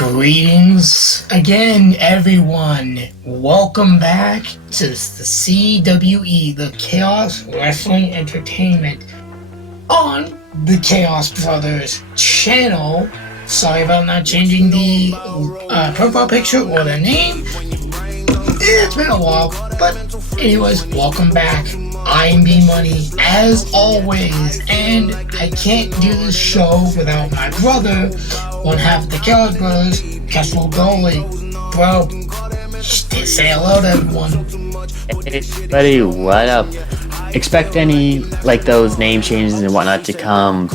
Greetings again, everyone. Welcome back to the CWE, the Chaos Wrestling Entertainment, on the Chaos Brothers channel. Sorry about not changing the profile picture or the name. It's been a while, but anyways, welcome back. I'm B-Money, as always, and I can't do this show without my brother, one half of the Chaos Brothers, Castle Goalie. Bro, say hello to everyone. Hey buddy, what up? Expect any, those name changes and whatnot to come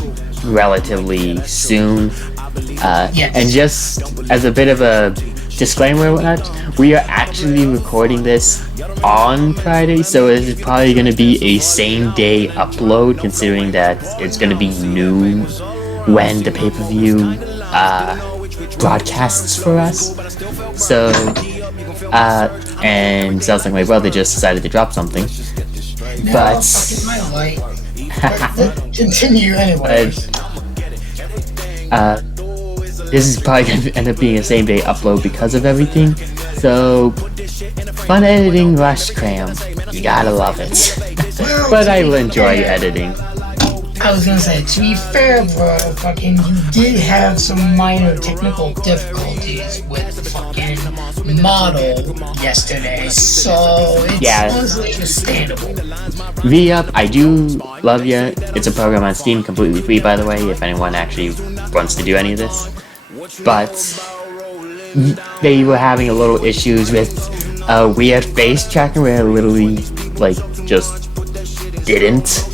relatively soon. Yes. And just as a bit of a disclaimer and whatnot, we are actually recording this on Friday, so it's probably going to be a same day upload, considering that it's going to be noon when the pay-per-view broadcasts for us. So and sounds like my brother just decided to drop something. No, but continue anyways. This is probably going to end up being a same day upload because of everything. So, fun editing rush cram. You gotta love it. But I will enjoy editing. I was gonna say, to be fair, bro, you did have some minor technical difficulties with the fucking model yesterday, so it's honestly understandable. V-Up, I do love ya. It's a program on Steam, completely free, by the way, if anyone actually wants to do any of this. But they were having a little issues with a weird face tracker where it literally, just didn't.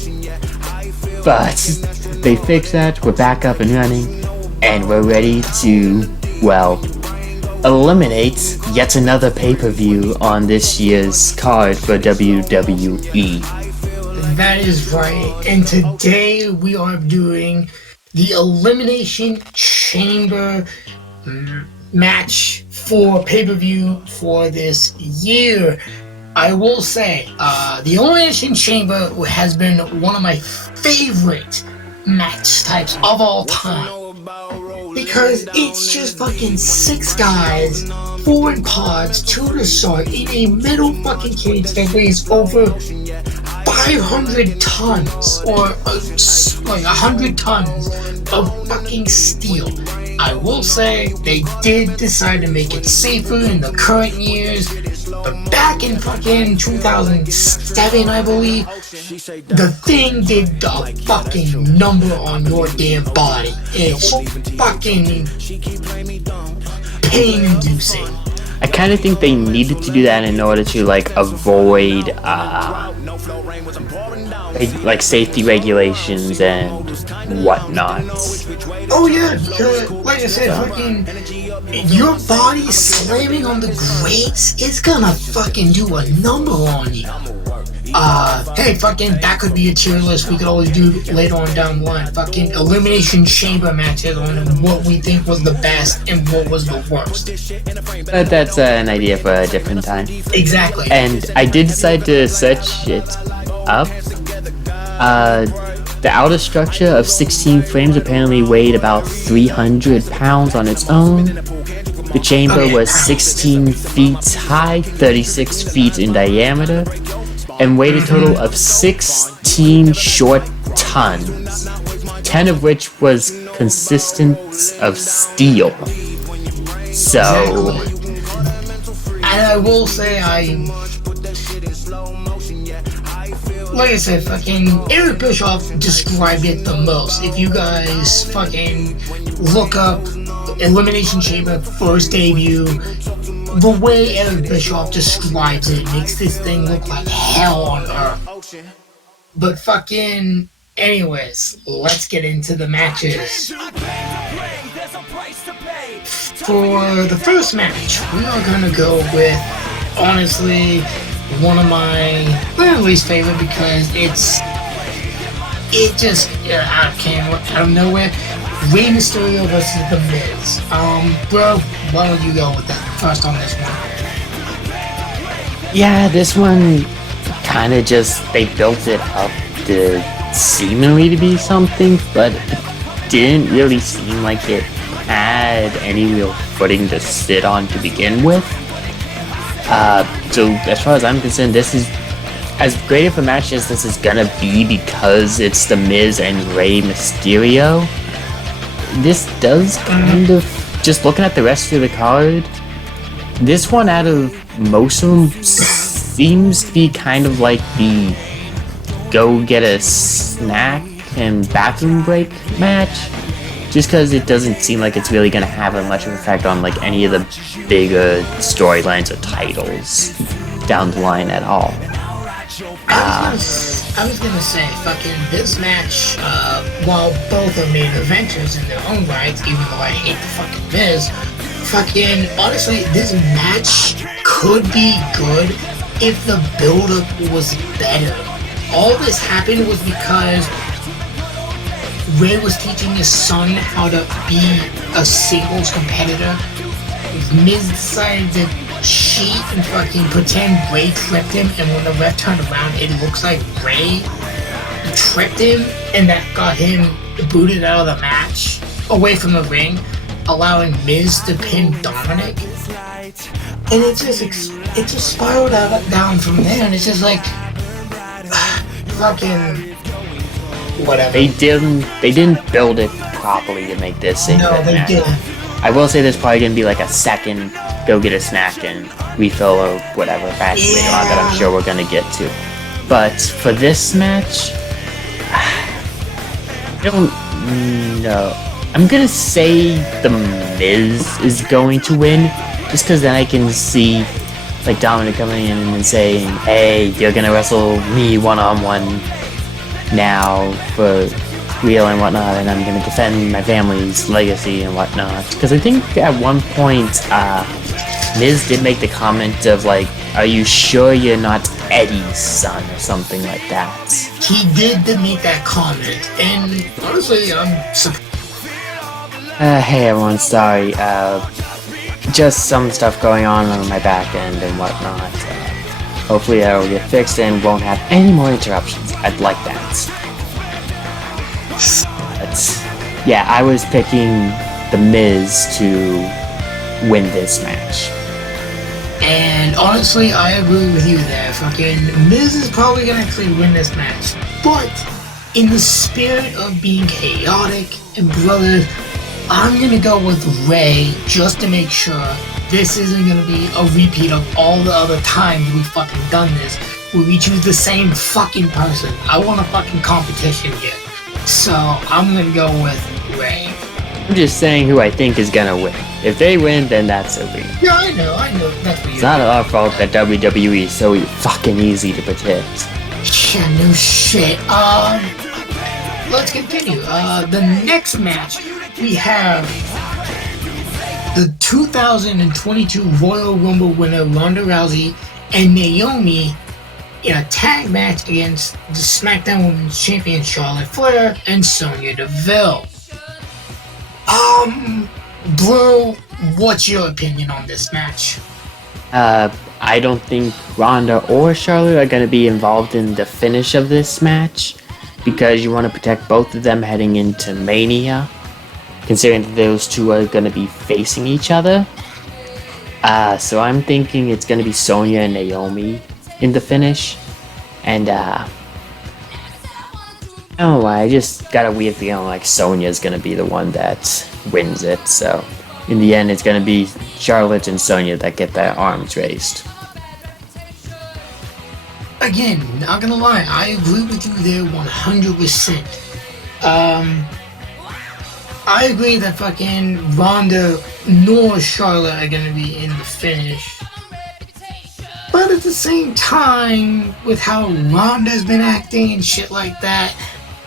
But they fixed that, we're back up and running, and we're ready to, eliminate yet another pay-per-view on this year's card for WWE. That is right, and today we are doing the Elimination Chamber match for pay-per-view for this year. I will say, the Elimination Chamber has been one of my favorite match types of all time, because it's just fucking 6 guys, 4 in pods, 2 to start, in a metal fucking cage that weighs over 500 tons, or 100 tons of fucking steel. I will say, they did decide to make it safer in the current years, but back in fucking 2007, I believe, the thing did a fucking number on your damn body. It's fucking pain-inducing. I kind of think they needed to do that in order to avoid safety regulations and whatnot. Oh yeah, like I said, fucking your body slamming on the grates is gonna fucking do a number on you. Hey, fucking, that could be a tier list we could always do later on down the line. Fucking Elimination Chamber matches on what we think was the best and what was the worst. But that's an idea for a different time. Exactly. And I did decide to search it up. The outer structure of 16 frames apparently weighed about 300 pounds on its own. The chamber was 16 feet high, 36 feet in diameter, and weighed a total of 16 short tons, 10 of which was consistent of steel. So, and I will say, like I said, fucking Eric Bischoff described it the most. If you guys fucking look up Elimination Chamber first debut, the way Eric Bischoff describes it makes this thing look like hell on earth. But fucking, anyways, let's get into the matches. For the first match, we are gonna go with, honestly, one of my least favorite, because it just came out of nowhere. Rey Mysterio versus The Miz. Bro, why don't you go with that first on this one? Yeah, this one kind of just, they built it up to seemingly to be something, but it didn't really seem like it had any real footing to sit on to begin with. So as far as I'm concerned, this is as great of a match as this is gonna be because it's The Miz and Rey Mysterio. This does kind of, just looking at the rest of the card, this one out of most of them seems to be kind of like the go get a snack and bathroom break match, just because it doesn't seem like it's really going to have much of an effect on like any of the bigger storylines or titles down the line at all. I was gonna say, fucking this match, while both are main eventers in their own rights, even though I hate the fucking Miz, fucking, honestly, this match could be good if the build-up was better. All this happened was because Ray was teaching his son how to be a singles competitor. Miz decided to cheat and fucking pretend Ray tripped him, and when the ref turned around, it looks like Ray tripped him, and that got him booted out of the match, away from the ring, allowing Miz to pin Dominic. And it just spiraled down from there, and it's just like, fucking whatever. They didn't build it properly to make this a No, good they match. didn't. I will say there's probably gonna be like a second go get a snack and refill or whatever match later on that I'm sure we're gonna get to. But for this match, I don't know. I'm gonna say The Miz is going to win, just because then I can see like Dominic coming in and saying, "Hey, you're gonna wrestle me one-on-one now for real and whatnot, and I'm gonna defend my family's legacy and whatnot." Because I think at one point, Miz did make the comment of like, "Are you sure you're not Eddie's son?" or something like that. He did make that comment, and honestly, I'm surprised. Hey everyone, sorry. Just some stuff going on my back end and whatnot. Hopefully that will get fixed and won't have any more interruptions. I'd like that. But yeah, I was picking The Miz to win this match. And honestly, I agree with you there. Fucking Miz is probably gonna actually win this match. But in the spirit of being chaotic and brothers, I'm gonna go with Ray just to make sure this isn't gonna be a repeat of all the other times we've fucking done this, where we choose the same fucking person. I want a fucking competition here. So I'm gonna go with Ray. I'm just saying who I think is gonna win. If they win, then that's a win. Yeah, I know, that's what It's not our fault that WWE is so fucking easy to predict. Yeah, no shit. Let's continue. The next match, we have the 2022 Royal Rumble winner Ronda Rousey and Naomi in a tag match against the SmackDown Women's Champion Charlotte Flair and Sonya Deville. Bro, what's your opinion on this match? I don't think Ronda or Charlotte are going to be involved in the finish of this match because you want to protect both of them heading into Mania, considering that those two are going to be facing each other. So I'm thinking it's going to be Sonya and Naomi in the finish. And I don't know why, I just got a weird feeling like Sonya's going to be the one that wins it. So in the end, it's going to be Charlotte and Sonya that get their arms raised. Again, not gonna lie, I agree with you there 100%. I agree that fucking Ronda nor Charlotte are gonna be in the finish. But at the same time, with how Ronda's been acting and shit like that,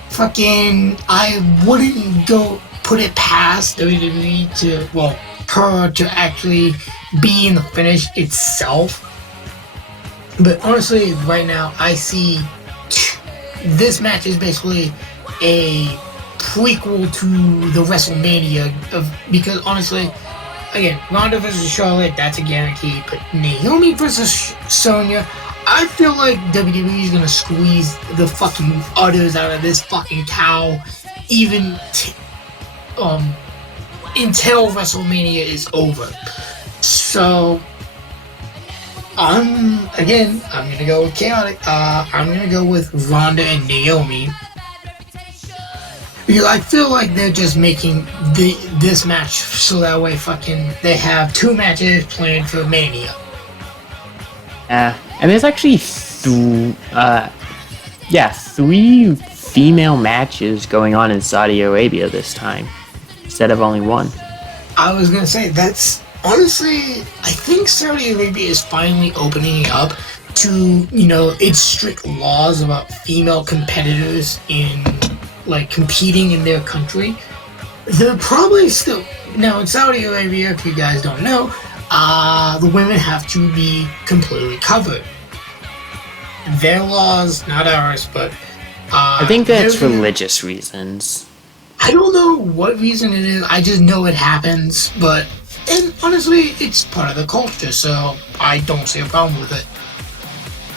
fucking, I wouldn't go put it past WWE to, well, her to actually be in the finish itself. But honestly, right now, I see this match is basically a prequel to the WrestleMania because honestly, again, Ronda versus Charlotte, that's a guarantee. But Naomi versus Sonya, I feel like WWE is gonna squeeze the fucking udders out of this fucking cow, even until WrestleMania is over. So, I'm gonna go with chaotic. I'm gonna go with Ronda and Naomi. Because I feel like they're just making this match so that way they have 2 matches planned for Mania. And there's actually 3 female matches going on in Saudi Arabia this time, instead of only 1. I was gonna say, that's honestly, I think Saudi Arabia is finally opening up to, its strict laws about female competitors in, competing in their country. They're probably still, now in Saudi Arabia, if you guys don't know, the women have to be completely covered. Their laws, not ours, but I think that's religious reasons. I don't know what reason it is. I just know it happens, and honestly, it's part of the culture, so I don't see a problem with it.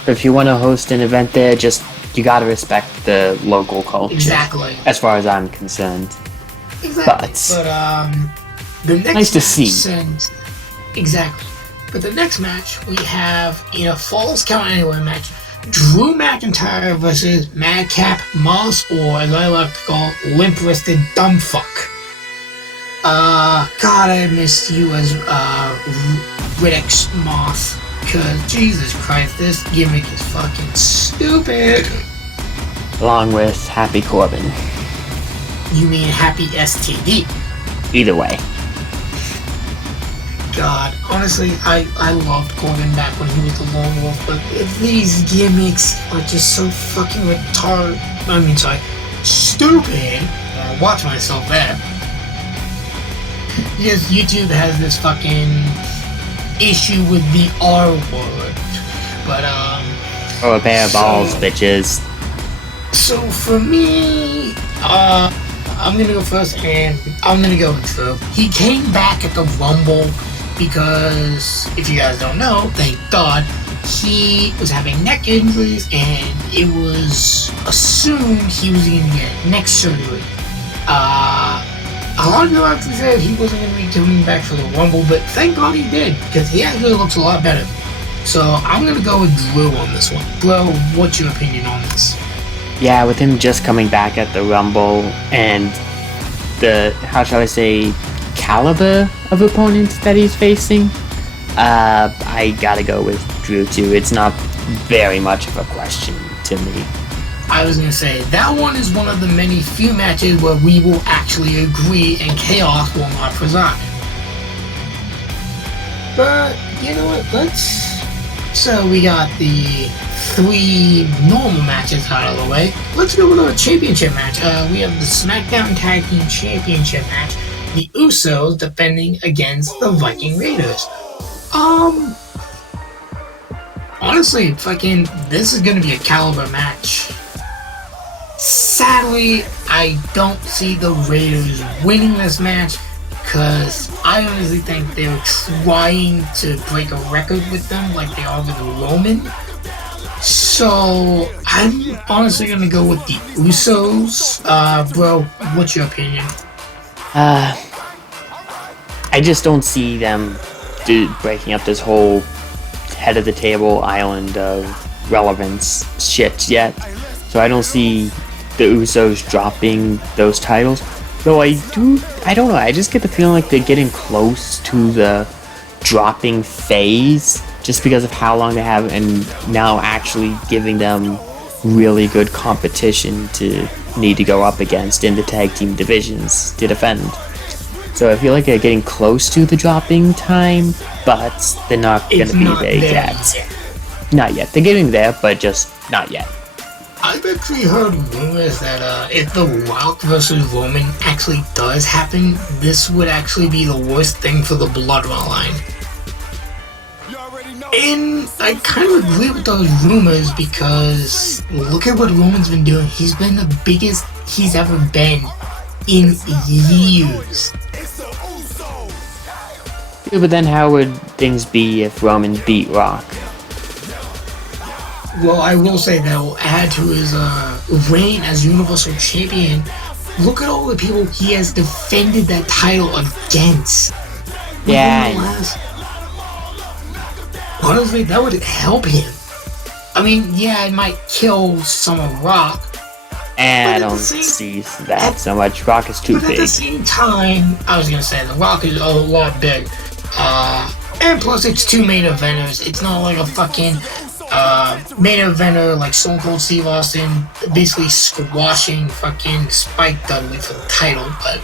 If you want to host an event there, you gotta respect the local culture. Exactly. As far as I'm concerned. Exactly. But the next nice to see. Exactly. But the next match we have in a Falls Count Anywhere match, Drew McIntyre versus Madcap Moss, or as I like to call, Limp-Wristed Dumbfuck. God, I missed you as Riddick's Moss, cause Jesus Christ, this gimmick is fucking stupid. Along with Happy Corbin. You mean Happy STD? Either way. God, honestly, I loved Corbin back when he was the Lone Wolf, but these gimmicks are just so fucking stupid. I'll watch myself there. Because YouTube has this fucking issue with the R word. But, or a pair of balls, bitches. So for me, I'm gonna go first, and I'm gonna go with Drew. He came back at the Rumble because, if you guys don't know, thank God, he was having neck injuries, and it was assumed he was gonna get neck surgery. A lot of people actually said he wasn't gonna be coming back for the Rumble, but thank God he did, because he actually looks a lot better. So I'm gonna go with Drew on this one. Bro, what's your opinion on this? Yeah, with him just coming back at the Rumble and the, how shall I say, caliber of opponents that he's facing, I gotta go with Drew too. It's not very much of a question to me. I was gonna say, that one is one of the many few matches where we will actually agree and Chaos will not preside. But, you know what, so we got the 3 normal matches out of the way. Let's go with our championship match. We have the SmackDown Tag Team Championship match. The Usos defending against the Viking Raiders. Honestly, this is gonna be a caliber match. Sadly, I don't see the Raiders winning this match, because I honestly think they're trying to break a record with them like they are with Roman. So, I'm honestly gonna go with the Usos. Bro, what's your opinion? I just don't see them breaking up this whole head of the table island of relevance shit yet. So I don't see the Usos dropping those titles. Though I don't know, I just get the feeling like they're getting close to the dropping phase just because of how long they have, and now actually giving them really good competition to need to go up against in the tag team divisions to defend. So I feel like they're getting close to the dropping time, but they're not going to be there yet. Not yet. They're getting there, but just not yet. I've actually heard rumors that if The Rock versus Roman actually does happen, this would actually be the worst thing for the Bloodline. And I kind of agree with those rumors, because look at what Roman's been doing. He's been the biggest he's ever been in years. Yeah, but then how would things be if Roman beat Rock? Well, I will say that will add to his reign as Universal Champion, look at all the people he has defended that title against. Yeah. Honestly, that would help him. I mean, yeah, it might kill some of Rock. And I don't see that so much. Rock is too big. But at the same time, I was gonna say the Rock is a lot big. And plus it's 2 main eventers. It's not like a fucking main eventer like Stone Cold Steve Austin basically squashing fucking Spike Dudley for the title, but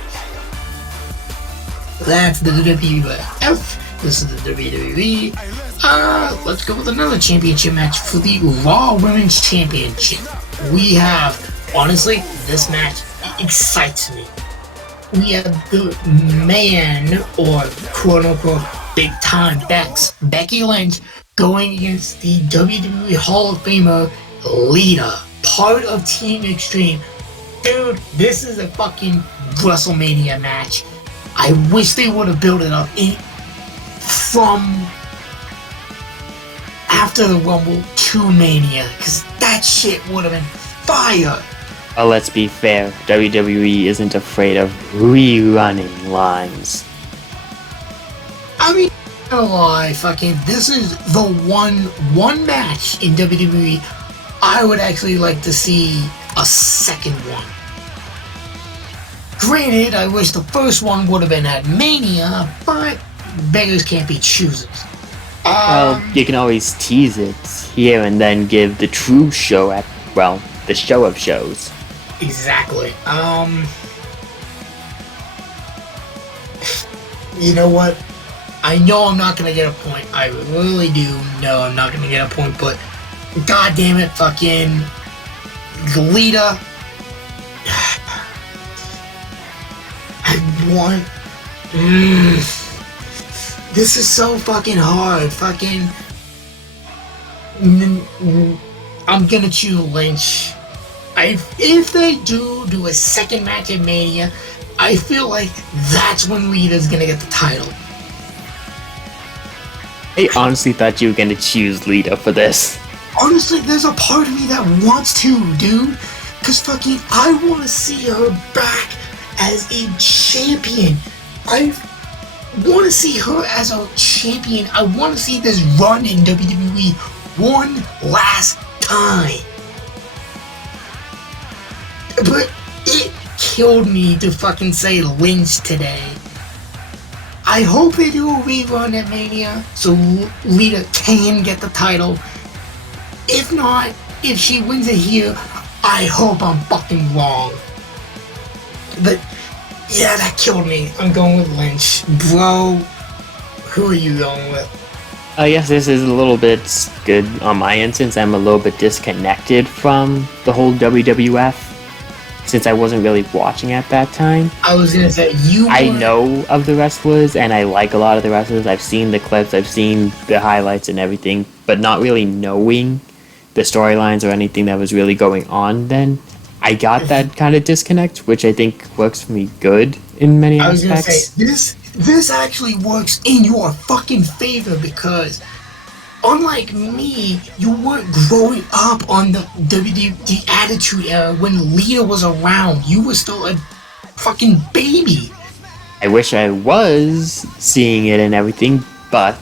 that's the WWF. This is the WWE. Let's go with another championship match for the Raw Women's Championship. We have, honestly, this match excites me. We have the man, or quote-unquote big-time Becky Lynch, going against the WWE Hall of Famer, Lita, part of Team Extreme. Dude, this is a fucking WrestleMania match. I wish they would have built it up from after the Rumble to Mania, because that shit would have been fire. Well, let's be fair, WWE isn't afraid of rerunning lines. I mean, I'm not gonna lie, fucking, this is the one match in WWE I would actually like to see a second one. Granted, I wish the first one would have been at Mania, but beggars can't be choosers. Well, you can always tease it here and then give the true show at, well, the show of shows. Exactly. You know what? I know I'm not gonna get a point. I really do know I'm not gonna get a point, but god damn it, fucking Lita. I want. This is so fucking hard. Fucking. I'm gonna choose Lynch. If they do a second match at Mania, I feel like that's when Lita's gonna get the title. I honestly thought you were gonna choose Lita for this. Honestly, there's a part of me that wants to, dude. Cause fucking, I want to see her back as a champion. I want to see her as a champion. I want to see this run in WWE one last time. But it killed me to fucking say Lynch today. I hope they do a rerun at Mania so Lita can get the title. If not, if she wins it here, I hope I'm fucking wrong. But yeah, that killed me. I'm going with Lynch. Bro, who are you going with? Yes, this is a little bit good on my end since I'm a little bit disconnected from the whole WWF. Since I wasn't really watching at that time. I was gonna say, I know of the wrestlers, and I like a lot of the wrestlers. I've seen the clips, I've seen the highlights and everything, but not really knowing the storylines or anything that was really going on then. I got that kind of disconnect, which I think works for me good in many aspects. I was gonna say, this actually works in your fucking favor because unlike me, you weren't growing up on the WWE Attitude Era when Lita was around. You were still a fucking baby. I wish I was seeing it and everything, but...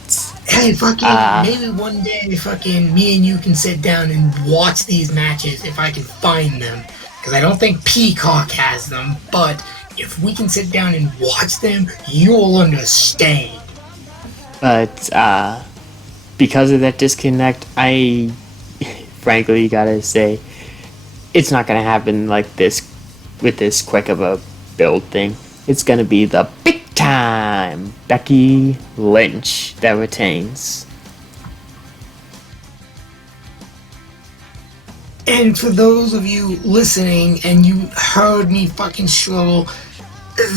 Hey, fucking, maybe one day, fucking, me and you can sit down and watch these matches if I can find them. Because I don't think Peacock has them, but if we can sit down and watch them, you'll understand. But, because of that disconnect, I frankly gotta say, it's not gonna happen like this, with this quick of a build thing. It's gonna be the big time Becky Lynch that retains. And for those of you listening and you heard me fucking struggle,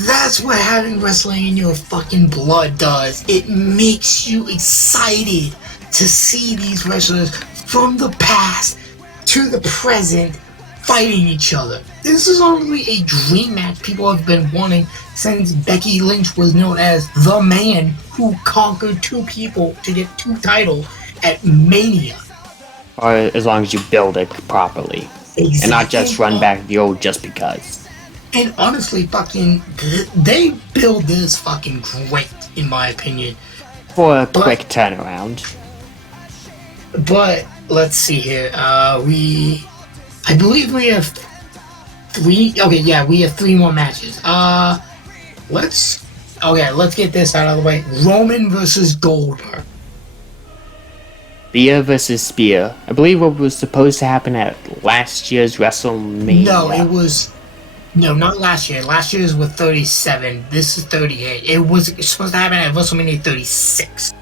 that's what having wrestling in your fucking blood does. It makes you excited to see these wrestlers from the past to the present fighting each other. This is only a dream match people have been wanting since Becky Lynch was known as the man who conquered 2 people to get 2 titles at Mania. Or as long as you build it properly. Exactly. And not just run back the old just because. And honestly, fucking, they build this fucking great, in my opinion. For a quick turnaround. But let's see here. I believe we have three. Okay, yeah, we have three more matches. Let's get this out of the way. Roman versus Goldberg. Spear versus Spear. I believe what was supposed to happen at last year's WrestleMania. No, it was. No, not last year. Last year's was 37. This is 38. It's supposed to happen at WrestleMania 36.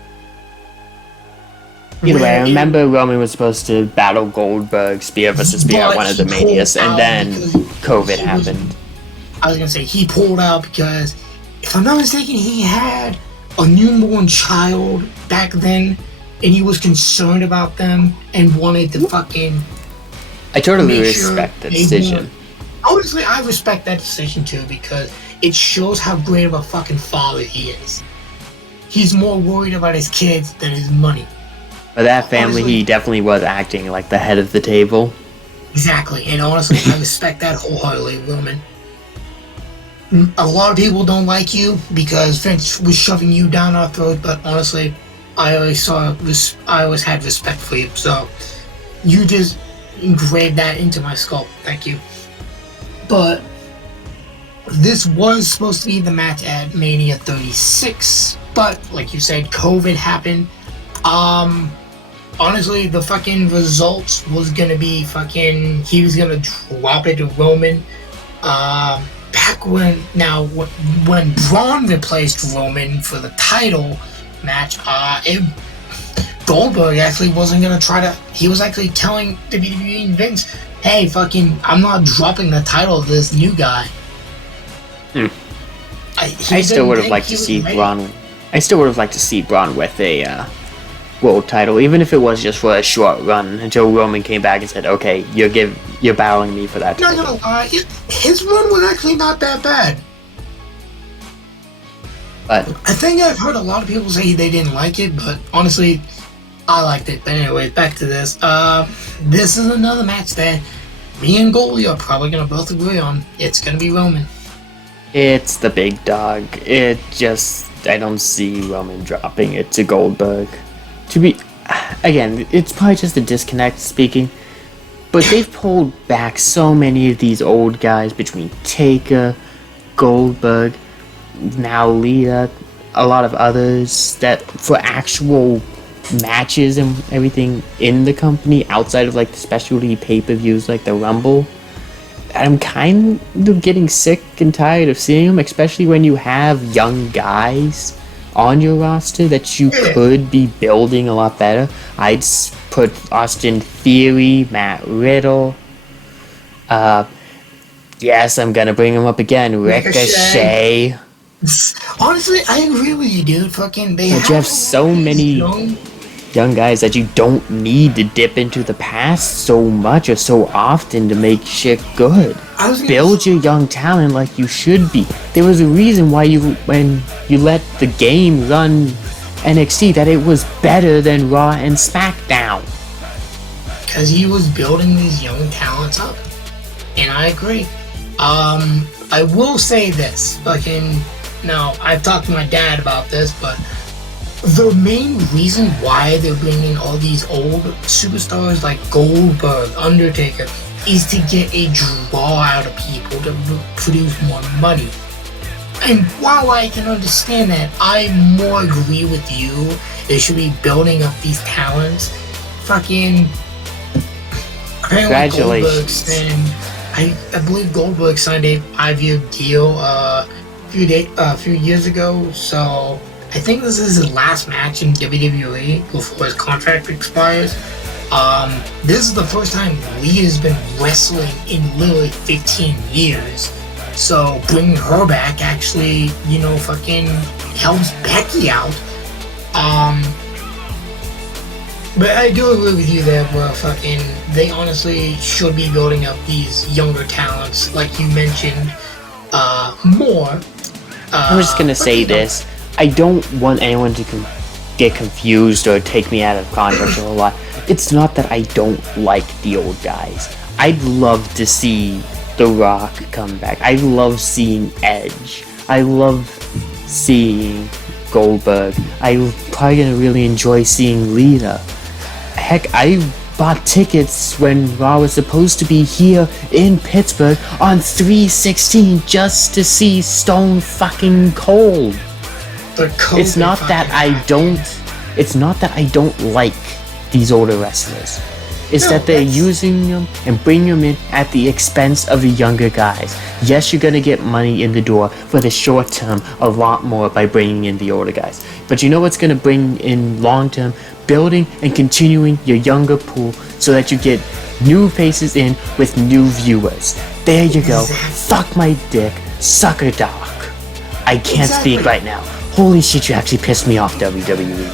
Either way, I remember Roman was supposed to battle Goldberg, Spear versus Spear at one of the Manias, and then COVID happened. I was gonna say, he pulled out because, if I'm not mistaken, he had a newborn child back then, and he was concerned about them and wanted to fucking... I totally respect that decision. Honestly, I respect that decision too, because it shows how great of a fucking father he is. He's more worried about his kids than his money. For that family, honestly, he definitely was acting like the head of the table. Exactly, and honestly, I respect that wholeheartedly, Roman. A lot of people don't like you because Vince was shoving you down our throat, but honestly, I always had respect for you, so you just engraved that into my skull. Thank you. But this was supposed to be the match at Mania 36, but like you said, COVID happened. Honestly, the fucking results was gonna be fucking... He was gonna drop it to Roman. Back when Braun replaced Roman for the title match, Goldberg actually wasn't gonna try to... He was actually telling WWE and Vince, hey, fucking, I'm not dropping the title to this new guy. I still would have liked to see Braun. I still would have liked to see Braun with a world title, even if it was just for a short run until Roman came back and said, "Okay, you're battling me for that title." Not gonna lie, his run was actually not that bad. But I think I've heard a lot of people say they didn't like it, but honestly, I liked it. But anyways, back to this. This is another match that me and Goldie are probably gonna both agree on. It's gonna be Roman. It's the big dog. I don't see Roman dropping it to Goldberg. Again, it's probably just a disconnect speaking, but they've pulled back so many of these old guys between Taker, Goldberg, now Lita, a lot of others, that for actual matches and everything in the company outside of like the specialty pay-per-views like the Rumble. I'm kind of getting sick and tired of seeing them, especially when you have young guys on your roster that you could be building a lot better. I'd put Austin Theory, Matt Riddle. Yes, I'm gonna bring him up again. Ricochet. Honestly, I agree with you, dude. Fucking, you have so many young guys that you don't need to dip into the past so much or so often to make shit good. Build your young talent like you should be. There was a reason why when you let the game run NXT, that it was better than Raw and SmackDown. Because he was building these young talents up. And I agree. I will say this. Now, I've talked to my dad about this, but the main reason why they're bringing all these old superstars like Goldberg, Undertaker, is to get a draw out of people to produce more money. And while I can understand that, I more agree with you. They should be building up these talents. Congratulations. I believe Goldberg signed a 5-year deal a few years ago, so I think this is his last match in WWE before his contract expires. This is the first time Lee has been wrestling in literally 15 years. So bringing her back actually, fucking helps Becky out. But I do agree with you there, where they honestly should be building up these younger talents, like you mentioned, more. I'm just gonna say this. I don't want anyone to get confused or take me out of context or a lot. It's not that I don't like the old guys. I'd love to see The Rock come back. I love seeing Edge. I love seeing Goldberg. I'm probably gonna really enjoy seeing Lita. Heck, I bought tickets when Raw was supposed to be here in Pittsburgh on 3/16 just to see Stone fucking Cold. It's not that I don't like these older wrestlers. It's that they're using them and bringing them in at the expense of the younger guys. Yes, you're gonna get money in the door for the short term a lot more by bringing in the older guys. But you know what's gonna bring in long term? Building and continuing your younger pool so that you get new faces in with new viewers. There you go. Fuck my dick. Sucker Doc. I can't speak right now. Holy shit, you actually pissed me off, WWE.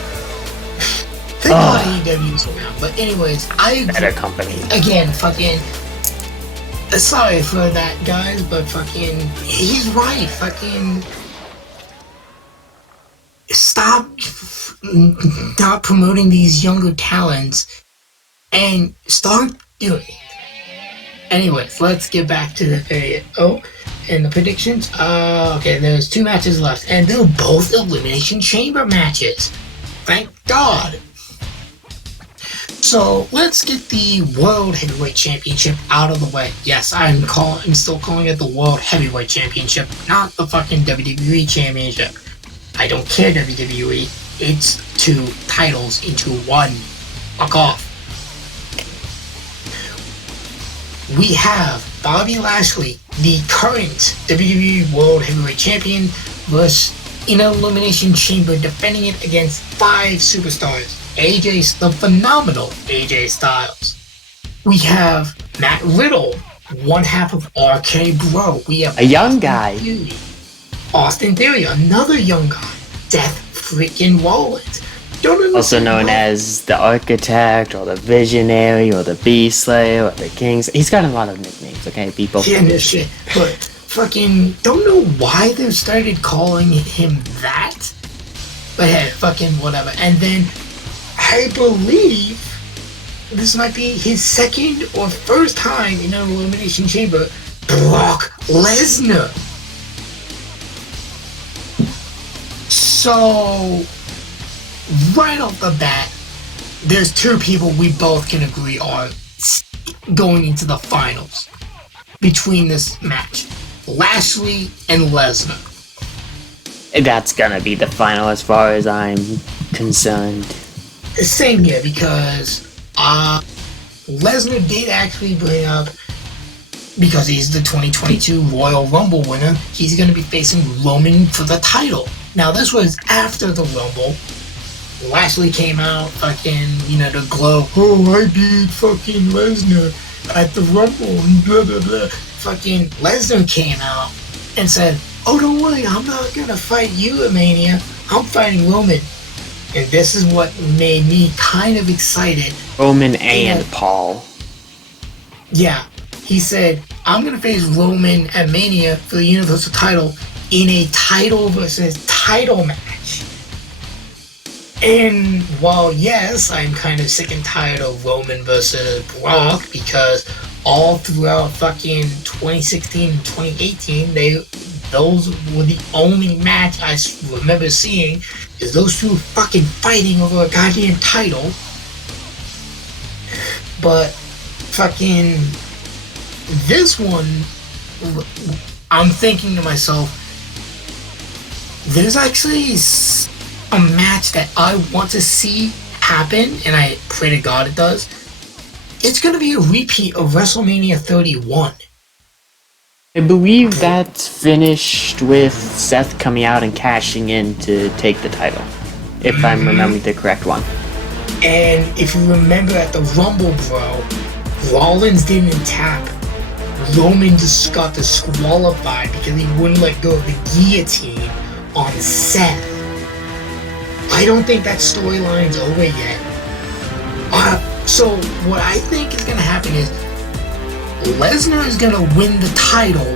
Thank God AEW's around. But anyways, Better company. Again, fucking... Sorry for that, guys, but fucking... He's right, fucking... Stop promoting these younger talents and start doing it. Anyways, let's get back to the video and the predictions. Okay, there's 2 matches left, and they're both Elimination Chamber matches. Thank God. So let's get the World Heavyweight Championship out of the way. Yes, I'm still calling it the World Heavyweight Championship, not the fucking WWE Championship. I don't care, WWE. It's 2 titles into 1. Fuck off. We have Bobby Lashley, the current WWE World Heavyweight Champion, versus in an Elimination Chamber defending it against 5 superstars. The phenomenal AJ Styles. We have Matt Riddle, one half of RK Bro. We have a young guy. Austin Theory, another young guy. Seth freaking Rollins. Also known as the Architect, or the Visionary, or the Beast Slayer, or the Kings. He's got a lot of nicknames, okay, people? Yeah, no shit. But fucking don't know why they started calling him that. But hey, fucking whatever. And then I believe this might be his second or first time in an Elimination Chamber, Brock Lesnar. So, right off the bat, there's 2 people we both can agree are going into the finals between this match. Lashley and Lesnar. That's gonna be the final as far as I'm concerned. Same here, because Lesnar did actually bring up, because he's the 2022 Royal Rumble winner, he's going to be facing Roman for the title. Now, this was after the Rumble. Lashley came out, fucking, to glow. Oh, I beat fucking Lesnar at the Rumble, and blah, blah, blah. Fucking Lesnar came out and said, oh, don't worry, I'm not going to fight you at Mania. I'm fighting Roman. And this is what made me kind of excited. Roman and Paul. Yeah. He said, I'm going to face Roman at Mania for the Universal title in a title versus title match. And while, yes, I'm kind of sick and tired of Roman versus Brock, because all throughout fucking 2016 and 2018, those were the only match I remember seeing, is those 2 fucking fighting over a goddamn title. But fucking this one, I'm thinking to myself, there's actually a match that I want to see happen, and I pray to God it does. It's going to be a repeat of WrestleMania 31. I believe that finished with Seth coming out and cashing in to take the title, if I'm remembering the correct one. And if you remember at the Rumble, bro, Rollins didn't tap. Roman just got disqualified because he wouldn't let go of the guillotine on Seth. I don't think that storyline's over yet. So what I think is going to happen is Lesnar is going to win the title,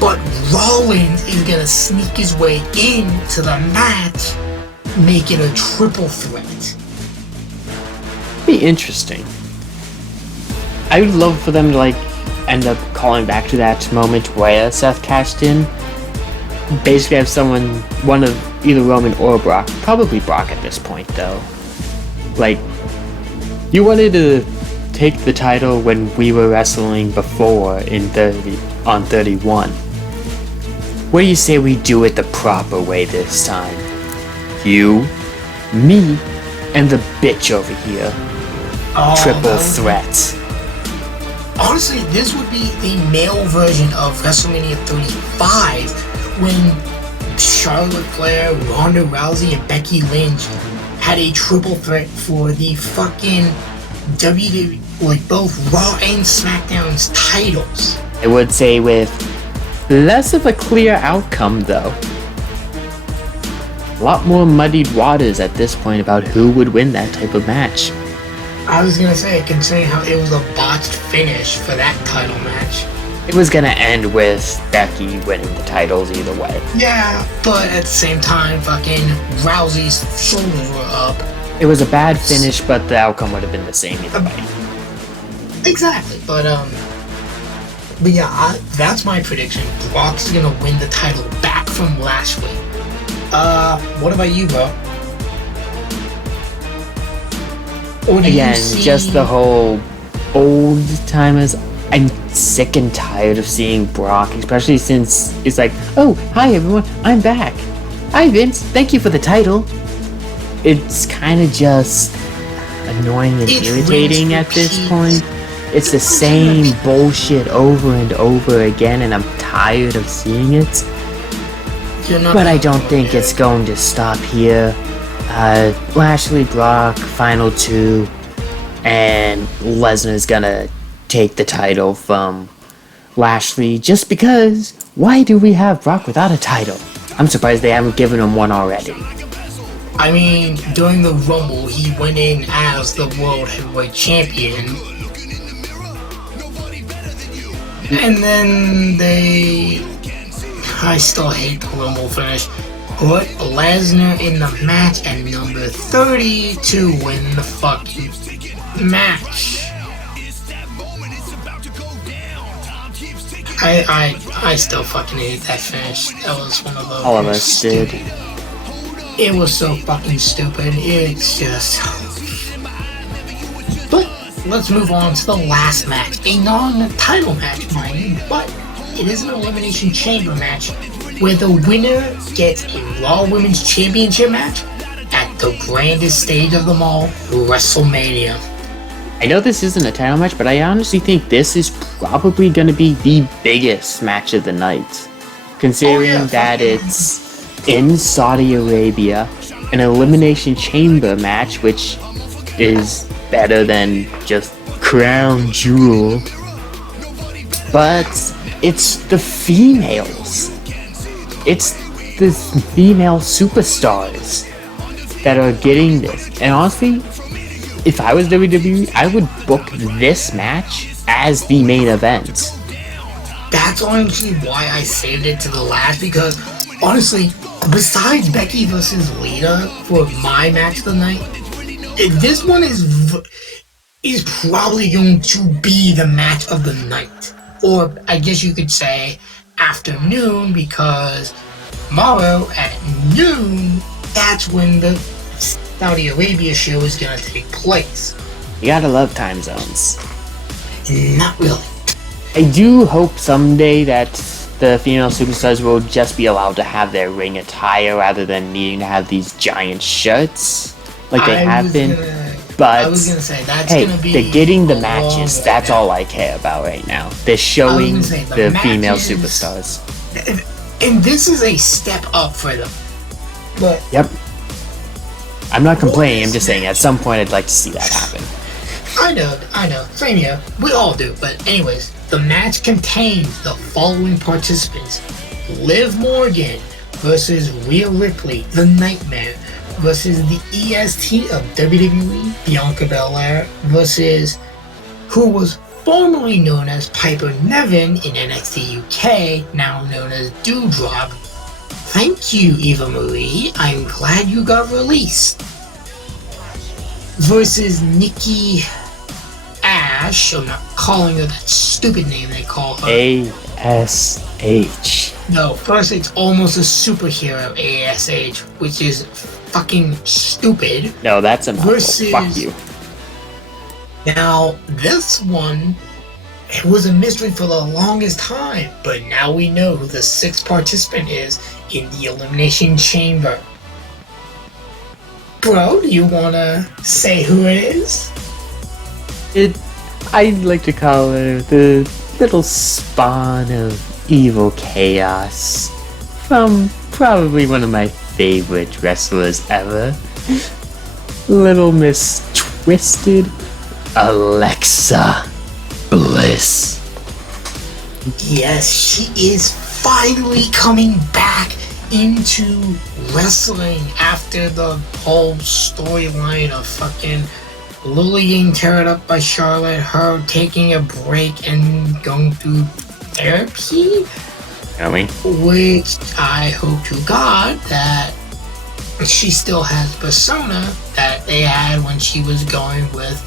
but Rollins is going to sneak his way into the match, make it a triple threat. Be interesting. I would love for them to end up calling back to that moment where Seth cashed in. Basically have someone, one of either Roman or Brock, probably Brock at this point though. Like, you wanted to take the title when we were wrestling before on 31. What do you say we do it the proper way this time? You, me, and the bitch over here. Triple threat. Honestly, this would be the male version of WrestleMania 35 when Charlotte Flair, Ronda Rousey, and Becky Lynch had a triple threat for the fucking WWE, like both Raw and SmackDown's titles. I would say with less of a clear outcome though. A lot more muddied waters at this point about who would win that type of match. I was gonna say, considering how it was a botched finish for that title match. It was gonna end with Becky winning the titles either way. Yeah, but at the same time, fucking Rousey's shoulders were up. It was a bad finish, but the outcome would have been the same either way. Exactly, but yeah, that's my prediction. Brock's gonna win the title back from Lashley. What about you, bro? Again, just the whole old timers. I'm sick and tired of seeing Brock, especially since it's like, oh, hi everyone, I'm back. Hi Vince, thank you for the title. It's kind of just annoying and irritating at this point. It's the same bullshit over and over again, and I'm tired of seeing it. But I don't think it's going to stop here. Lashley, Brock, final two, and Lesnar's gonna take the title from Lashley just because why do we have Brock without a title? I'm surprised they haven't given him one already. I mean, during the Rumble, he went in as the World Heavyweight Champion. And then I still hate the Rumble finish. Put Lesnar in the match at number 30 to win the fucking match. I still fucking hate that finish. That was one of those. All of us did. It was so fucking stupid. It's just. But let's move on to the last match. A non-title match, mind you, but it is an Elimination Chamber match where the winner gets a Raw Women's Championship match at the grandest stage of them all, WrestleMania. I know this isn't a title match, but I honestly think this is probably going to be the biggest match of the night. Considering that it's in Saudi Arabia, an Elimination Chamber match, which is better than just Crown Jewel. But it's the females. It's the female superstars that are getting this. And honestly, if I was WWE, I would book this match as the main event. That's honestly why I saved it to the last, because honestly, besides Becky versus Lita for my match of the night, this one is probably going to be the match of the night. Or I guess you could say afternoon, because tomorrow at noon, that's when the Saudi Arabia show is going to take place. You gotta love time zones. Not really. I do hope someday that the female superstars will just be allowed to have their ring attire rather than needing to have these giant shirts like they have been. But I was gonna say, that's hey, gonna be they're getting the matches. That's all I care about right now. They're showing the female superstars. And this is a step up for them. But yep. I'm not complaining, I'm just saying at some point I'd like to see that happen. I know. Same here. We all do. But anyways, the match contains the following participants. Liv Morgan versus Rhea Ripley, the Nightmare, versus the EST of WWE, Bianca Belair, versus who was formerly known as Piper Niven in NXT UK, now known as Doudrop. Thank you, Eva Marie. I'm glad you got released. Versus Nikki Ash Ash. I'm not calling her that stupid name they call her. ASH. No, first it's almost a superhero, ASH, which is fucking stupid. No, that's a mouthful. Versus, fuck you. Now, this one, it was a mystery for the longest time, but now we know who the 6th participant is in the Elimination Chamber. Bro, do you wanna say who it is? I'd like to call her the little spawn of evil chaos from probably one of my favorite wrestlers ever, Little Miss Twisted Alexa Bliss. Yes, she is finally coming back into wrestling after the whole storyline of fucking Lily getting teared up by Charlotte, her taking a break and going through therapy, which I hope to God that she still has persona that they had when she was going with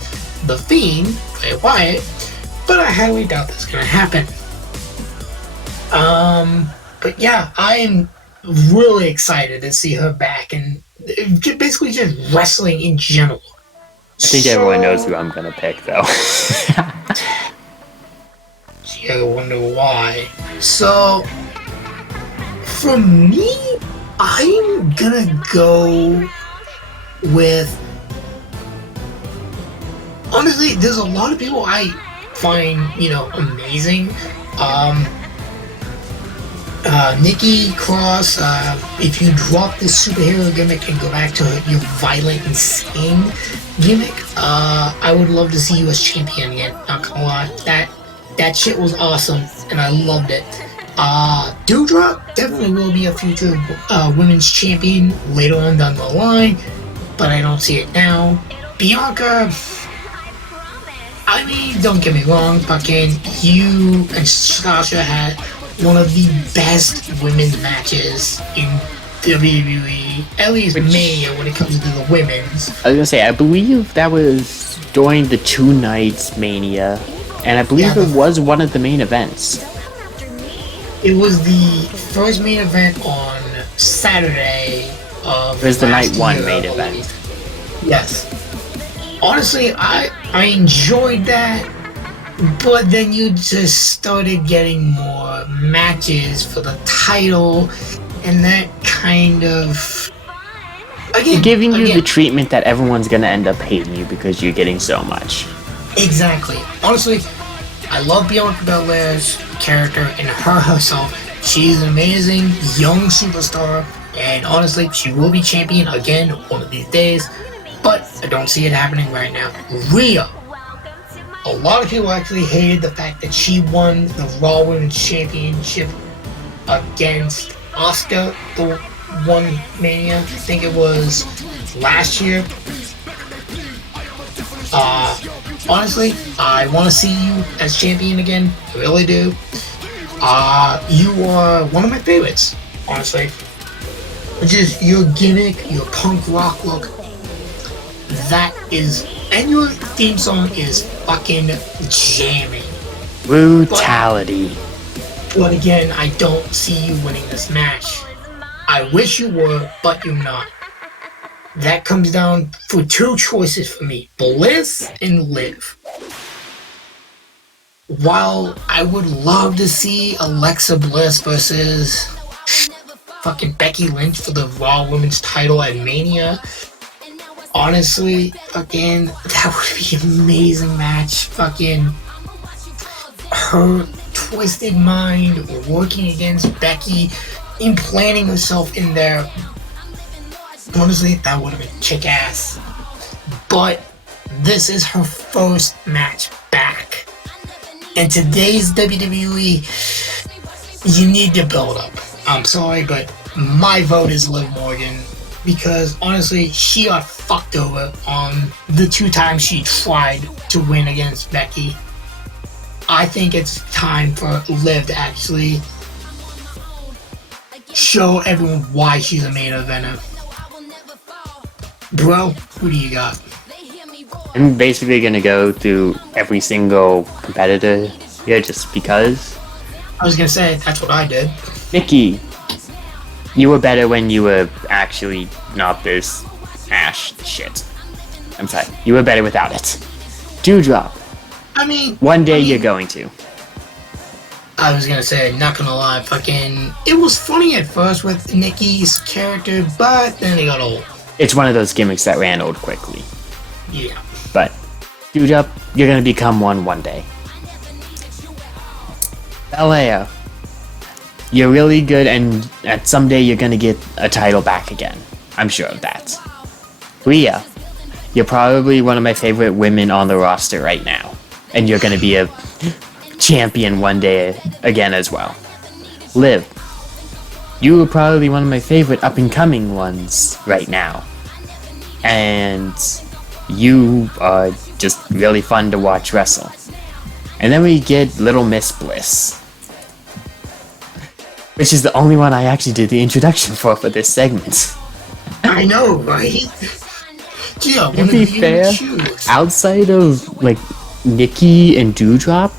The Fiend, Bray Wyatt, but I highly doubt that's gonna happen. But yeah, I am really excited to see her back and basically just wrestling in general. I think everyone knows who I'm gonna pick, though. Gee, I wonder why. So, for me, I'm gonna go with... Honestly, there's a lot of people I find, amazing. Nikki Cross, if you drop this superhero gimmick and go back to your violent, insane gimmick, I would love to see you as champion again, not gonna lie. That shit was awesome, and I loved it. Doudrop definitely will be a future women's champion later on down the line, but I don't see it now. Bianca, I mean, don't get me wrong, fucking you and Sasha had one of the best women's matches in WWE, at least Mania when it comes to the women's. I was gonna say, I believe that was during the 2 nights Mania, and I believe it was one of the main events. It was the first main event on Saturday of It was the night 1 year, main event. Yes. Honestly, I enjoyed that, but then you just started getting more matches for the title, and that kind of... Giving you the treatment that everyone's gonna end up hating you because you're getting so much. Exactly. Honestly, I love Bianca Belair's character and her herself. She's an amazing young superstar, and honestly, she will be champion again one of these days, but I don't see it happening right now. Rhea. A lot of people actually hated the fact that she won the Raw Women's Championship against Asuka, the one Mania. I think it was last year. Honestly, I want to see you as champion again. I really do. You are one of my favorites, honestly. Just your gimmick, your punk rock look. That is... And your theme song is fucking jamming. Brutality. But again, I don't see you winning this match. I wish you were, but you're not. That comes down for 2 choices for me. Bliss and Liv. While I would love to see Alexa Bliss versus fucking Becky Lynch for the Raw Women's title at Mania, honestly, fucking, that would be an amazing match. Fucking her twisted mind working against Becky, implanting herself in there. Honestly, that would have been kick-ass. But this is her first match back. In today's WWE, you need to build up. I'm sorry, but my vote is Liv Morgan. Because honestly, she got fucked over on the 2 times she tried to win against Becky. I think it's time for Liv to actually show everyone why she's a main eventer. Bro, who do you got? I'm basically gonna go through every single competitor here just because. I was gonna say that's what I did. Nikki, you were better when you were actually not this ash shit. I'm sorry, you were better without it. Dewdrop. I mean, One day you're going to. I was gonna say, not gonna lie, fucking, it was funny at first with Nikki's character, but then it got old. It's one of those gimmicks that ran old quickly. Yeah. But, Dewdrop, you're gonna become one day. Balea, you're really good, and at someday you're gonna get a title back again. I'm sure of that. Rhea, you're probably one of my favorite women on the roster right now, and you're gonna be a champion one day again as well. Liv, you are probably one of my favorite up-and-coming ones right now, and you are just really fun to watch wrestle. And then we get Little Miss Bliss, which is the only one I actually did the introduction for this segment. I know, right? Yeah, To be fair, outside of like Nikki and Dewdrop,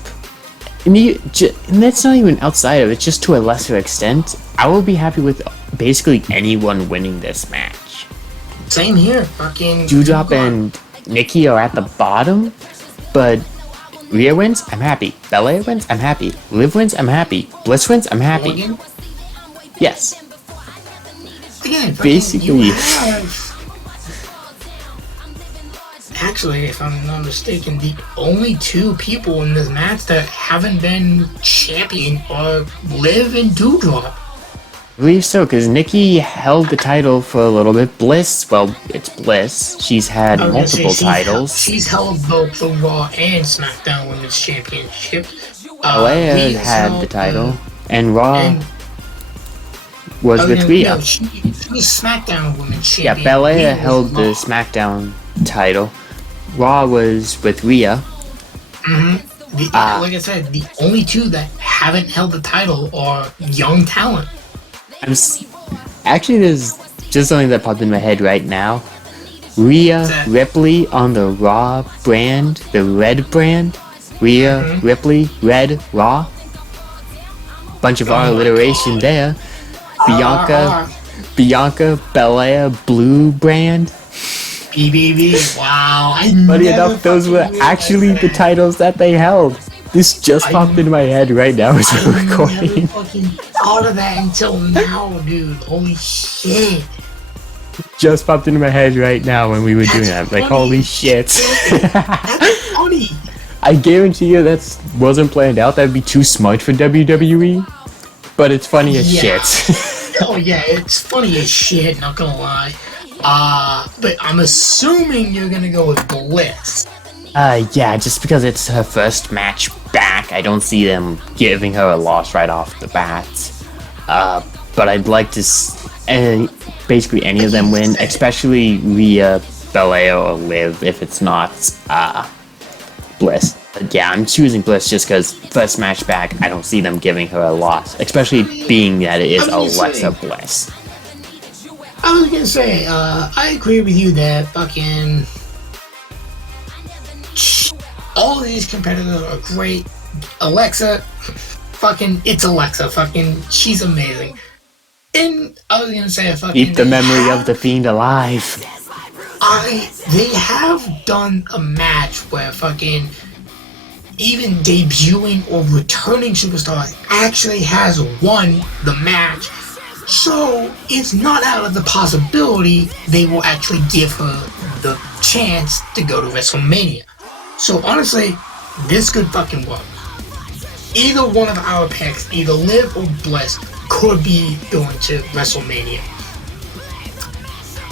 and that's not even outside of it, just to a lesser extent, I will be happy with basically anyone winning this match. Same here, fucking Dewdrop and Nikki are at the bottom, but Rhea wins, I'm happy. Balea wins, I'm happy. Liv wins, I'm happy. Bliss wins, I'm happy. Again? Yes. Again, Basically. Actually, if I'm not mistaken, the only two people in this match that haven't been champion are Liv and Dewdrop. I believe so, because Nikki held the title for a little bit. Bliss, well, it's Bliss. She's had multiple titles. She's held both the Raw and SmackDown Women's Championship. Balea had the title, and Raw was with Rhea. No, she was SmackDown Women's Yeah, Champion. Balea held the SmackDown title. Raw was with Rhea. Like I said, the only two that haven't held the title are young talent. Actually, there's just something that popped in my head right now. Rhea Ripley on the Raw brand, the red brand. Rhea Ripley, red, Raw. Bunch of R alliteration there. Bianca Balea, blue brand. BBB, wow. Funny enough, those were actually the titles that they held. This just popped into my head right now as we're recording. I never fucking thought of that until now, dude. Holy shit. Just popped into my head right now when we were doing that. Like, holy shit. That's funny. I guarantee you that wasn't planned out. That'd be too smart for WWE. But it's funny as shit. Oh yeah, it's funny as shit, not gonna lie. But I'm assuming you're gonna go with Bliss. Yeah, just because it's her first match back, I don't see them giving her a loss right off the bat. But I'd like to basically any of them win, especially Rhea, Balea, or Liv if it's not Bliss. But yeah, I'm choosing Bliss just because first match back, I don't see them giving her a loss, especially being that it is Alexa Bliss. I was gonna say, I agree with you that fucking all of these competitors are great. Alexa, fucking, it's Alexa, fucking, she's amazing. And I was gonna say, fucking, keep the memory of the Fiend alive. They have done a match where fucking even debuting or returning superstar actually has won the match. So it's not out of the possibility they will actually give her the chance to go to WrestleMania. So honestly, this could fucking work. Either one of our picks, either Liv or Bliss, could be going to WrestleMania.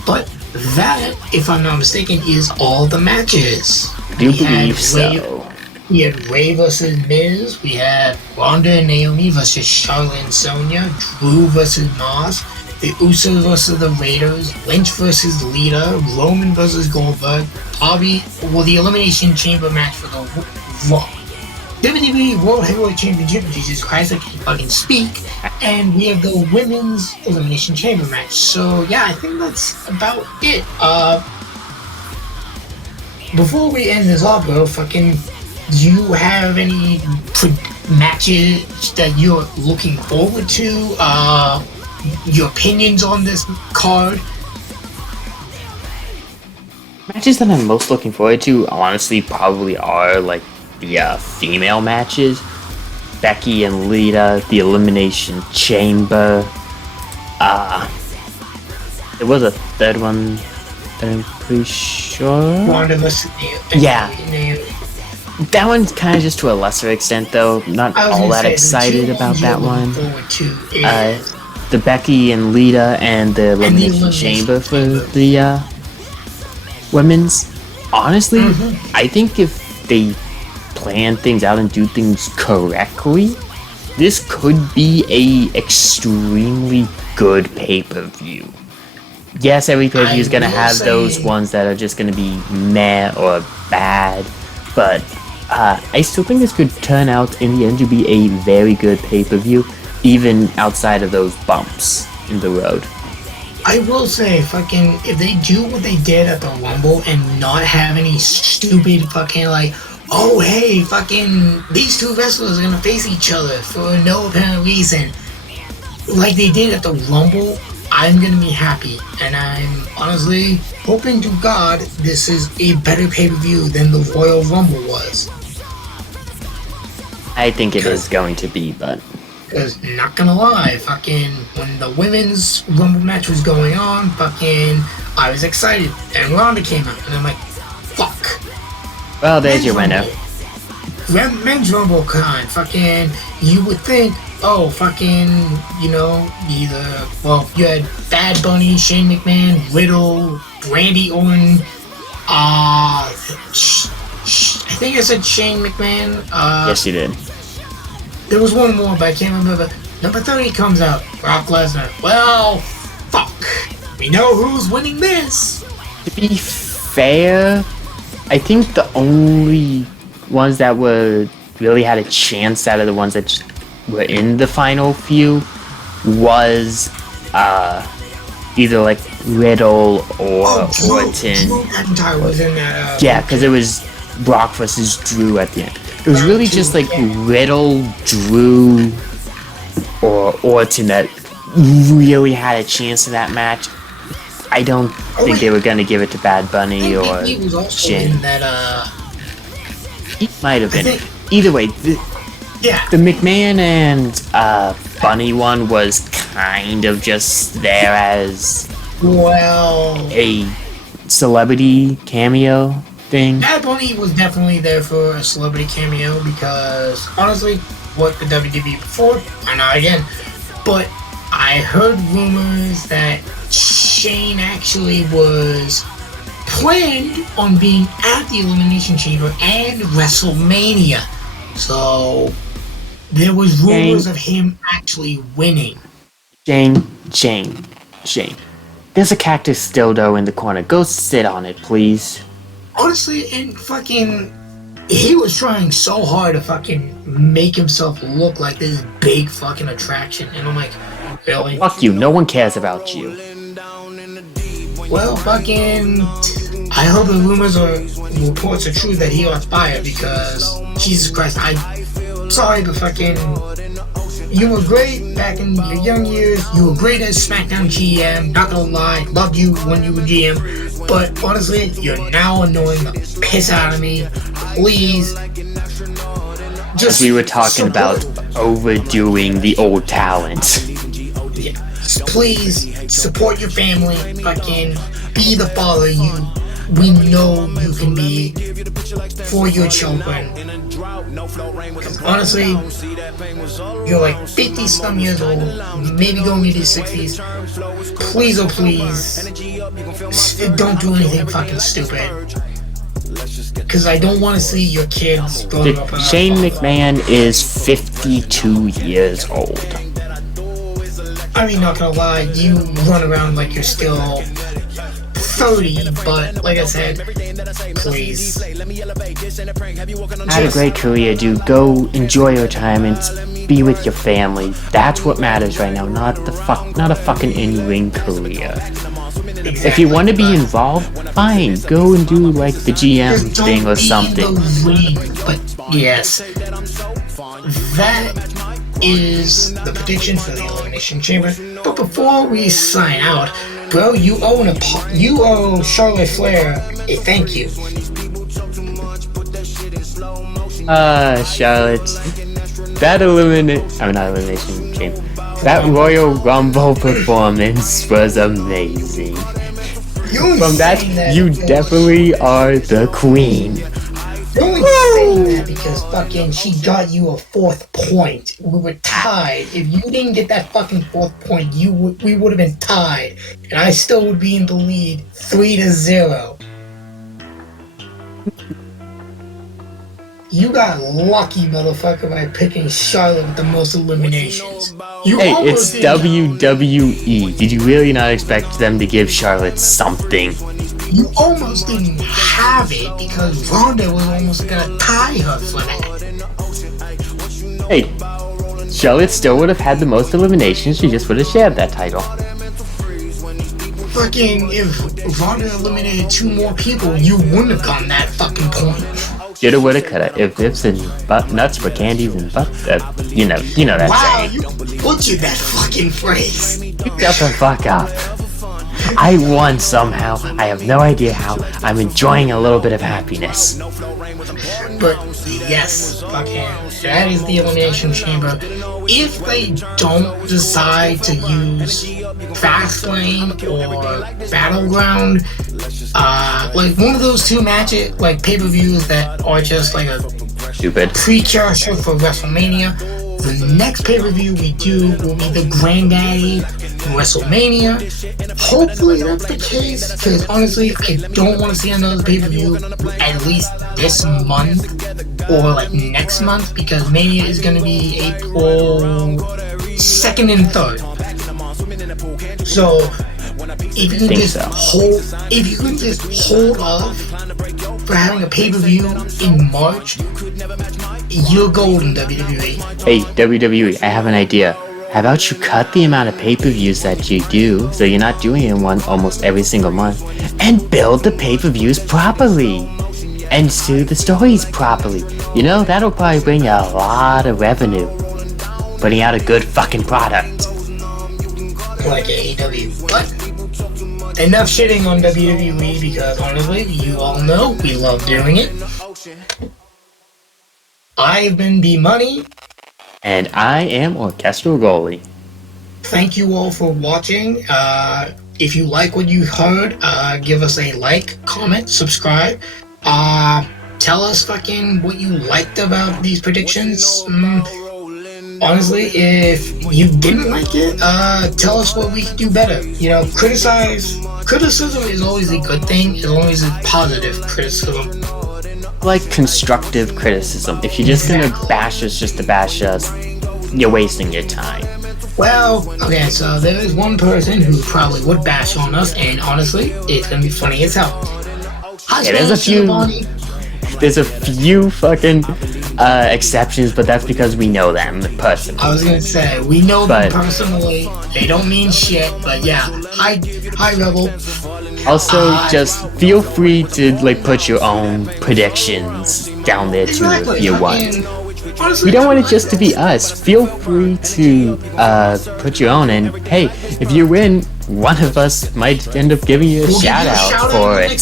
But that, if I'm not mistaken, is all the matches. I do believe so. We had Ray versus Miz, we had Ronda and Naomi versus Charlotte and Sonya, Drew versus Moss, the Usos versus the Raiders, Lynch versus Lita, Roman versus Goldberg, the Elimination Chamber match for the Raw. WWE World Heavyweight Championship, Jesus Christ, I can't fucking speak, and we have the Women's Elimination Chamber match. So yeah, I think that's about it. before we end this off, bro, fucking, do you have any matches that you're looking forward to? Your opinions on this card? Matches that I'm most looking forward to, honestly, probably are like the female matches. Becky and Lita, the Elimination Chamber. There was a third one that I'm pretty sure. Yeah. That one's kind of just to a lesser extent, though. Not all that excited about that one. The Becky and Lita and the Elimination Chamber for the women's. Honestly, I think if they plan things out and do things correctly, this could be a extremely good pay-per-view. Yes, every pay-per-view is gonna have those ones that are just gonna be meh or bad, but I still think this could turn out in the end to be a very good pay-per-view, even outside of those bumps in the road. I will say, fucking, if they do what they did at the Rumble and not have any stupid fucking like, oh hey, fucking, these two wrestlers are gonna face each other for no apparent reason, like they did at the Rumble, I'm gonna be happy. And I'm honestly hoping to God this is a better pay-per-view than the Royal Rumble was. I think it is going to be, but... Because, not gonna lie, fucking, when the women's Rumble match was going on, fucking, I was excited. And Ronda came out, and I'm like, fuck. Well, there's your winner. Men's Rumble con, fucking, you would think, oh, fucking, you know, either, well, you had Bad Bunny, Shane McMahon, Riddle, Randy Orton, I think I said Shane McMahon. Yes, you did. There was one more, but I can't remember. Number 30 comes out, Brock Lesnar. Well, fuck. We know who's winning this. To be fair, I think the only ones that were really had a chance out of the ones that just were in the final few was either like Riddle or Orton. Drew McIntyre was in that. Yeah, because it was Brock versus Drew at the end. It was really just like Riddle, Drew, or Orton that really had a chance in that match. I don't think they were going to give it to Bad Bunny or he was also Shane. in that, He might have been. Either way, the McMahon and Bunny one was kind of just there as a celebrity cameo thing. Bad Bunny was definitely there for a celebrity cameo because, honestly, what the WWE before, I know again, but I heard rumors that Shane actually was planned on being at the Elimination Chamber and WrestleMania. So there was rumors of him actually winning. Shane. There's a cactus dildo in the corner. Go sit on it, please. Honestly, and fucking, he was trying so hard to fucking make himself look like this big fucking attraction. And I'm like, really? Fuck you, no one cares about you. Well, fucking, I hope the rumors or reports are true that he got fired because, Jesus Christ, I'm sorry, but fucking, you were great back in your young years. You were great as SmackDown GM, not gonna lie, loved you when you were GM. But honestly, you're now annoying the piss out of me. Please. Just we were talking about overdoing the old talent. Yeah. Please support your family. Fucking be the father we know you can be for your children. Because honestly, you're like 50 some years old, maybe going into your 60s. Please, oh please, don't do anything fucking stupid. Because I don't want to see your kids growing up. Shane McMahon is 52 years old. I mean, not gonna lie, you run around like you're still 30, but like I said, please. Had a great career, dude. Go enjoy your time and be with your family. That's what matters right now, not a fucking in-ring career. If you want to be involved, fine, go and do like the GM Just don't thing or be something. in the lead. But yes, that is the prediction for the Elimination Chamber. But before we sign out, bro, you owe Charlotte Flair a thank you. Charlotte, that Elimination Chamber. That Royal Rumble performance was amazing. From that, you definitely are the queen. You're only saying that because fucking she got you a 4th point. We were tied. If you didn't get that fucking 4th point, we would have been tied, and I still would be in the lead 3-0. You got lucky, motherfucker, by picking Charlotte with the most eliminations. Hey, it's WWE. Did you really not expect them to give Charlotte something? You almost didn't have it because Ronda was almost gonna tie her for that. Hey, Charlotte still would have had the most eliminations, she just would have shared that title. Fucking, if Ronda eliminated 2 more people, you wouldn't have gotten that fucking point. Shoulda, woulda, coulda. If ifs and nuts were candies and you know that wow, saying. You butchered that fucking phrase. Shut the fuck up. I won somehow. I have no idea how. I'm enjoying a little bit of happiness. But yes, fucking, that is the Elimination Chamber. If they don't decide to use Fastlane or Battleground, like one of those 2 matches, like pay-per-views that are just like a stupid precursor for WrestleMania, the next pay-per-view we do will be the Granddaddy WrestleMania. Hopefully that's the case, because honestly, I don't want to see another pay-per-view at least this month or like next month, because Mania is going to be April 2nd and 3rd. So if you can just hold off for having a pay-per-view in March, you're golden, WWE. Hey, WWE, I have an idea. How about you cut the amount of pay-per-views that you do, so you're not doing one almost every single month, and build the pay-per-views properly, and do the stories properly. You know, that'll probably bring a lot of revenue. Putting out a good fucking product. Like AEW. But enough shitting on WWE, because honestly, you all know we love doing it. I've been B-Money. And I am Orchestral Goalie. Thank you all for watching. If you like what you heard, give us a like, comment, subscribe. Tell us fucking what you liked about these predictions. Honestly, if you didn't like it, tell us what we could do better. You know, criticism is always a good thing, as long as it's positive criticism. Like constructive criticism. If you're just gonna bash us just to bash us, you're wasting your time. Well, okay, so there is one person who probably would bash on us, and honestly, it's gonna be funny as hell. Yeah, there's a few fucking exceptions, but that's because we know them personally. I was gonna say, we know them personally. They don't mean shit, but yeah, hi Rebel. Also, just feel free to like put your own predictions down there too if you want. Honestly, we don't want it just to be us. Feel free to put your own, and hey, if you win, one of us might end up giving you a shout out for it.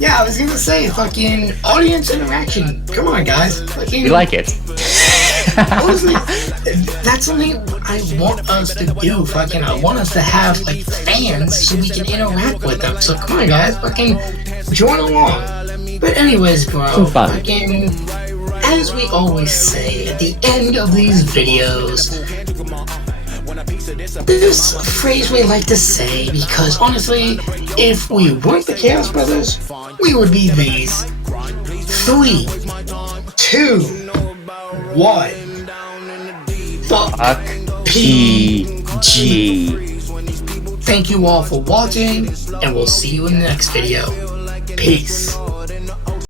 Yeah, I was gonna say, fucking audience interaction. Come on, guys. Fucking, we like it. Honestly, that's something I want us to do. Fucking, I want us to have like fans so we can interact with them. So come on, guys, fucking join along. But anyways, bro, fucking, as we always say at the end of these videos, there's a phrase we like to say, because honestly, if we weren't the Chaos Brothers, we would be these. 3, 2, 1. Fuck PG. Thank you all for watching, and we'll see you in the next video. Peace.